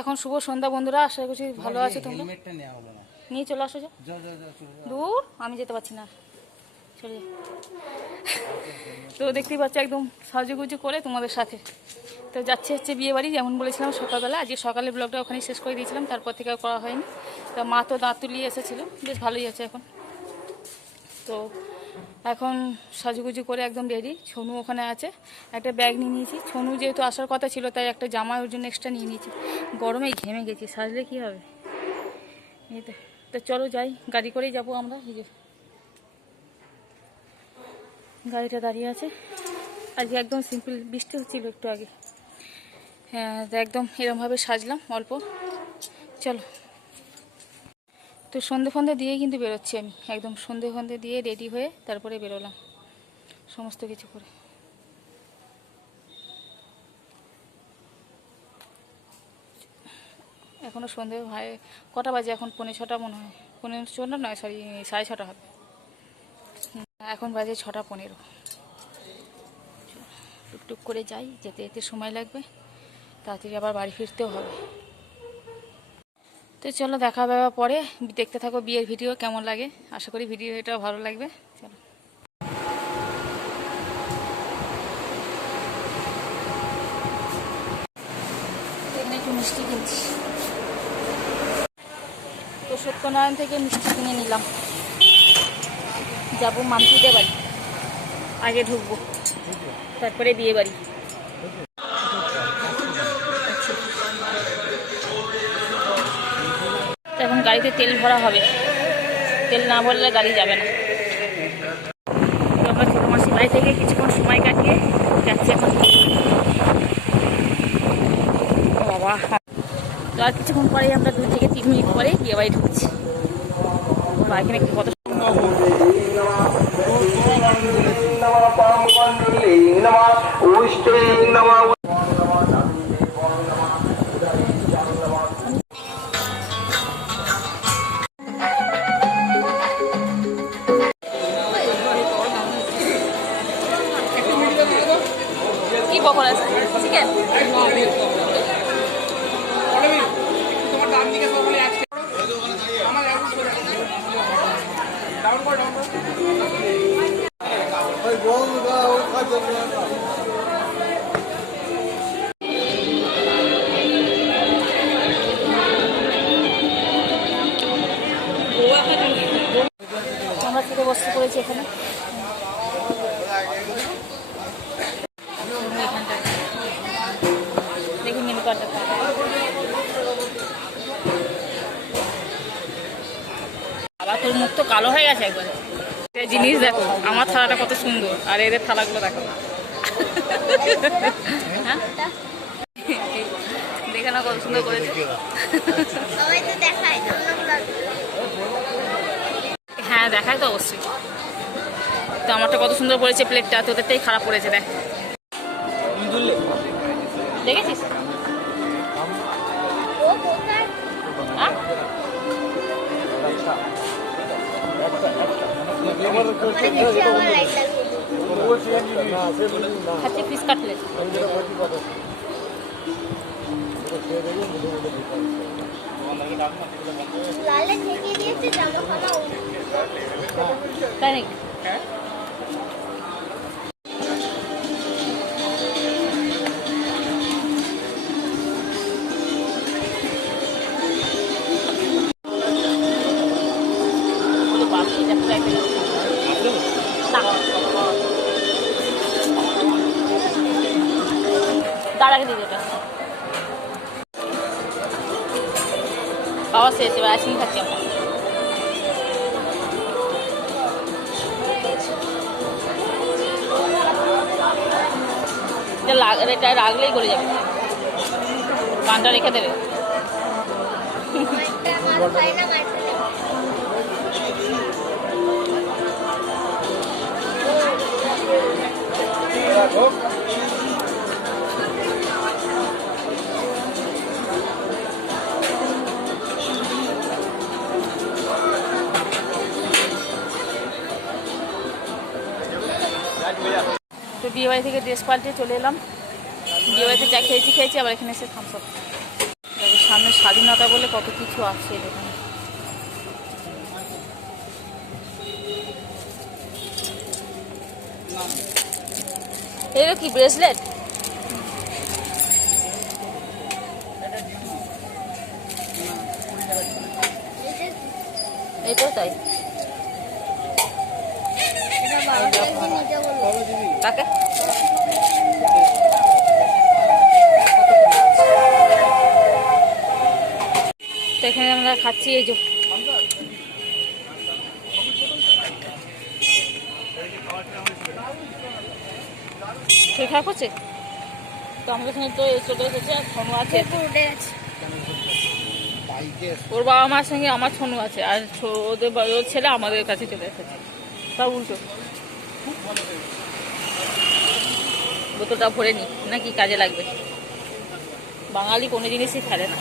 এখন শুভ সন্ধ্যা বন্ধুরা। আশা করছি ভালো আছো তোমরা। নিয়ে চলে আসো। দূর আমি যেতে পারছি না। চলে তো দেখতেই পাচ্ছ একদম সাজুগুজু করে তোমাদের সাথে। তো যাচ্ছে হচ্ছে বিয়ে বাড়ি যেমন বলেছিলাম সকালবেলা। আজকে সকালে ব্লগটা ওখানে শেষ করে দিয়েছিলাম তারপর থেকে আর করা হয়নি। তো মা তো দাঁত তুলিয়ে এসেছিল। বেশ ভালোই আছে এখন। তো এখন সাজুগুজু করে একদম রেডি ছনু ওখানে আছে। একটা ব্যাগ নিয়ে নিয়েছি। ছনু যেহেতু আসার কথা ছিল, তাই একটা জামা ওর জন্য এক্সট্রা নিয়ে নিয়েছি। গরমে ঘেমে গেছি, সাজলে কি হবে? এই তো তো চলো যাই, গাড়ি করেই যাব আমরা, এই যে। গাড়িটা দাঁড়িয়ে আছে। আজকে একদম সিম্পল বৃষ্টি হচ্ছিল একটু আগে। হ্যাঁ একদম এরমভাবে সাজলাম, অল্প। চলো। তো সন্ধে ফন্ধে দিয়ে কিন্তু বেরোচ্ছি আমি। একদম সন্ধে ফন্ধে দিয়ে রেডি হয়ে তারপরে বেরোলাম, সমস্ত কিছু করে। এখনও সন্ধে, ভাই, কটা বাজে এখন? পৌনে ছটা মনে হয়। পনেরো ছটা নয় সরি সাড়ে ছটা হবে। এখন বাজে ছটা পনেরো। টুকটুক করে যাই, যেতে যেতে সময় লাগবে। তাড়াতাড়ি আবার বাড়ি ফিরতেও হবে। তো চলো দেখা হবে পরে। দেখতে থাকো বিয়ের ভিডিও কেমন লাগে? আশা করি ভিডিওটা ভালো লাগবে। চলো। একটু মিষ্টি কিনছি তো সত্যনারায়ণ থেকে মিষ্টি কিনে নিলাম। যাব মামতিদের বাড়ি। আগে ঢুকবো। তারপরে বিয়ে বাড়ি গাড়িতে তেল ভরা হবে। তেল না ভরলে গাড়ি যাবে না। আমরা ছোটো থেকে কিছুক্ষণ সময় কাটিয়ে যাচ্ছি এখন। বাবা। তো কিছুক্ষণ পরেই আমরা দুই থেকে তিন মিনিট পরে বিয়ে বাড়ি ঢুকছি। এখানে কত তোর মুখ তো কালো হয়ে গেছে জিনিস দেখো, আমার থালাটা কত সুন্দর, আর এদের থালাগুলো দেখো। হ্যাঁ? হ্যাঁ দেখায় তো অবশ্যই। তো আমারটা কত সুন্দর পড়েছে প্লেটটা তোদেরটাই খারাপ পড়েছে, দেখ। দেখেছিস? খাচ্ছি ফিস কাটলেট লালে ঠেকে দিয়েছে জামা খানা তাই নাকি রেখে দিই ওটা খাওয়া শেষ এবার আইসক্রিম খাচ্ছি আমরা। এটা লাগ এটা রাখলেই গলে যাবে। পানটা রেখে দেবে। আমার খাই না মারতে তো বিয়ে বাড়ি থেকে ড্রেস পাল্টে চলে এলাম। বিয়ে বাড়িতে যা খেয়েছি খেয়েছি আবার এখানে এসে থামস সামনে স্বাধীনতা বলে কত কিছু আছে এখানে। এগুলো কি ব্রেসলেট এটাও তাই। এটা তো এখানে আমরা খাচ্ছি এই যে। শরীর খারাপ হচ্ছে তো আমাদের এখানে তো চলে এসেছে আর ছনু আছে। ওর বাবা মার সঙ্গে আমার ছনু আছে আর ওদের ওর ছেলে আমাদের কাছে চলে এসেছে। তা উল্টো। বোতলটা ভরে নি নাকি কাজে লাগবে? বাঙালি কোনো জিনিসই ফেলে না।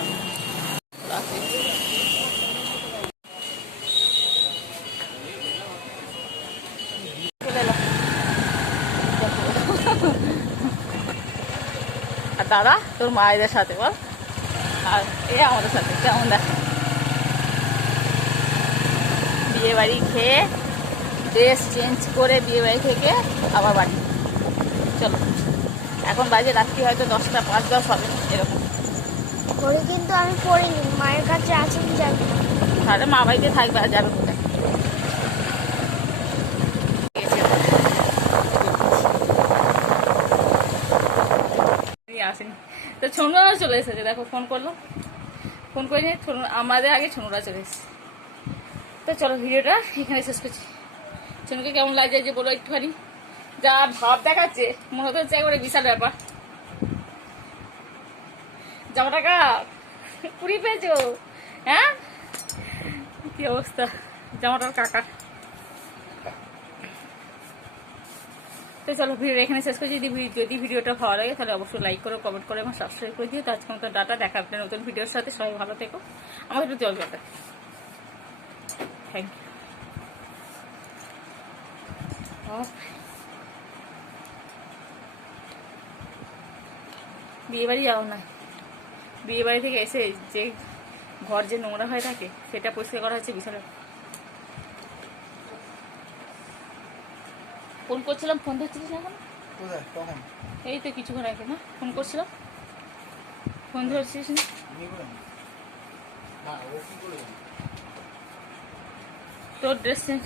আর দাদা, তোর মায়েদের সাথে বল। আর এ আমাদের সাথে, কেমন দেখ? বিয়ে বাড়ি খেয়ে ড্রেস চেঞ্জ করে বিয়ে বাড়ি থেকে আবার বাড়ি। চলো। এখন বাজে রাত্রি হয়তো দশটা পাঁচ দশ হবে এরকম। ঘড়ি কিন্তু আমি পড়িনি মায়ের কাছে আছে কি জানি। তাহলে মা বাড়িতে থাকবে আর যাবে কোথায়। আসেনি। তো ছনুরা চলে এসেছে দেখো ফোন করল। ফোন করে নিয়ে ছনু আমাদের আগে ছনুরা চলে এসেছে। তো চলো ভিডিওটা এখানে শেষ করছি। ছনুকে কেমন লাগছে যে বলো একটুখানি? যা ভাব দেখাচ্ছে, মনে হচ্ছে একবারে বিশাল ব্যাপার। জামা টাকা কুড়ি পেয়েছ? হ্যাঁ? কি অবস্থা? জামাটার কাকা। তো চলো ভিডিও এখানে শেষ করছি। যদি যদি ভিডিওটা ভালো লাগে, তাহলে অবশ্যই লাইক করো কমেন্ট করে, এবং সাবস্ক্রাইব করে দিও। তো আজকে মতো ডাটা দেখা আপনার নতুন ভিডিওর সাথে। সবাই ভালো থেকো। আমাকে একটু জল থ্যাংক ইউ বিয়ে বাড়ি যাও না। বিয়ে বাড়ি থেকে এসে যে ঘর যে নোংরা হয়ে থাকে সেটা পরিষ্কার করা হচ্ছে বিশাল। ফোন করছিলাম ফোন ধরছিলিস না এখন? কখন? এই তো কিছুক্ষণ আগে না? ফোন করছিলাম। ফোন ধরছিস না? তোর ড্রেস চেঞ্জ।